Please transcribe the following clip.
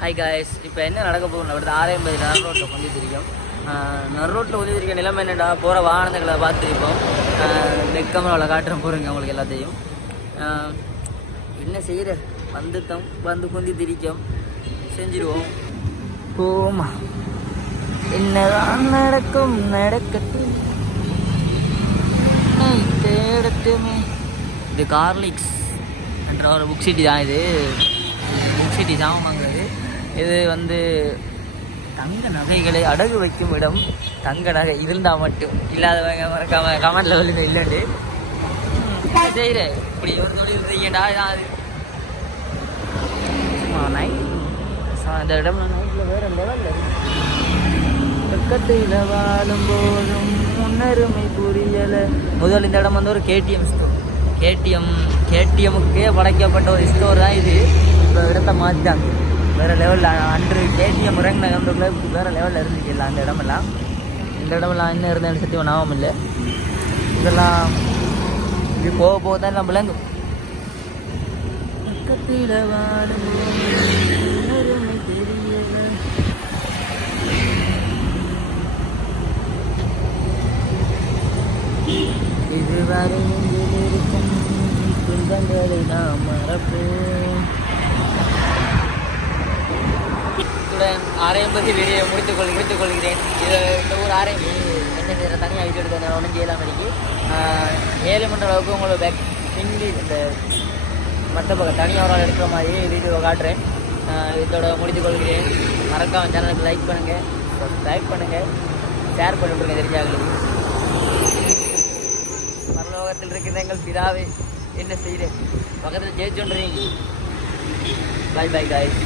Hi guys, இப்போ என்ன நடக்க போகணும் அப்படி 6:50 நர் ரோட்டில் கொஞ்சம் தெரியும். நர் ரோட்டில் கொஞ்சம் தெரியும் நிலைமை என்னடா, போகிற வாகனங்களை பார்த்துருப்போம். வெக்கமலை காட்டுற போகிறீங்க உங்களுக்கு எல்லாத்தையும். என்ன செய்கிற வந்து கொஞ்சம் திரிக்கும் செஞ்சிடுவோம். போமா, என்னதான் நடக்கும் நடக்கட்டும், தேடட்டுமே. இது கார்லிக்ஸ் என்ற ஒரு புக் சிட்டி தான். இது புக் சிட்டி தான் வாங்குறது. இது வந்து தங்க நகைகளை அடகு வைக்கும் இடம். தங்க நகை இருந்தால் மட்டும், இல்லாதவங்க மறக்காம கமெண்ட்ல சொல்லுங்க. இல்லைண்டு செய்கிற இப்படி ஒரு தொழில் செய்யண்டா. அது நைட் இந்த இடம் நைட்டில் வேறு லெவலில் பக்கத்தில் வாழும் போதும் முன்னருமை புரியலை. முதல் இந்த இடம் வந்து ஒரு கேடிஎம் ஸ்டோர். கேடிஎம்முக்கே படைக்கப்பட்ட ஒரு ஸ்டோர் தான் இது. இப்போ இடத்த மாற்றிட்டாங்க வேறு லெவலில். அன்று கேடிஎம் ரேங்க் நகர்ந்துக்குள்ள வேறு லெவலில் இருந்துச்சு இல்லை அந்த இடமெல்லாம். இந்த இடமெல்லாம் என்ன இருந்தேன்னு சத்தியம் ஞாபகம் இல்லை. இதெல்லாம் இது போக தான் எல்லாம் விளங்கும். பக்கத்தில் வாழும் முன்னருமை புரியலை. இதுவரை இருக்கும் துன்பங்களை நாம் மறப்போம். இத்துடன் 6:50 வீடியோ முடித்துக் கொள்கிறேன். இது இந்த ஊர் 6:50 என்ன தனியாக வீடியோ எடுத்து ஒன்றும் செய்யலாம் இருக்கு. 7 மணி அளவுக்கு உங்களோட பேக் ஹிந்தி இந்த மற்ற பக்கம் தனியாக ஒரு எடுக்கிற மாதிரி வீடியோ காட்டுறேன். இதோட முடித்துக் கொள்கிறேன். மறக்காம சேனலுக்கு லைக் பண்ணுங்கள், சப்ஸ்கிரைப் பண்ணுங்கள், ஷேர் பண்ணிவிடுங்க தெரிஞ்சாங்களுக்கு. பரலோகத்தில் இருக்கிற எங்கள் பிதாவே என்ன செய்கிறேன், பக்கத்தில் ஜெயிச்சோன்றீங்க. By by guys.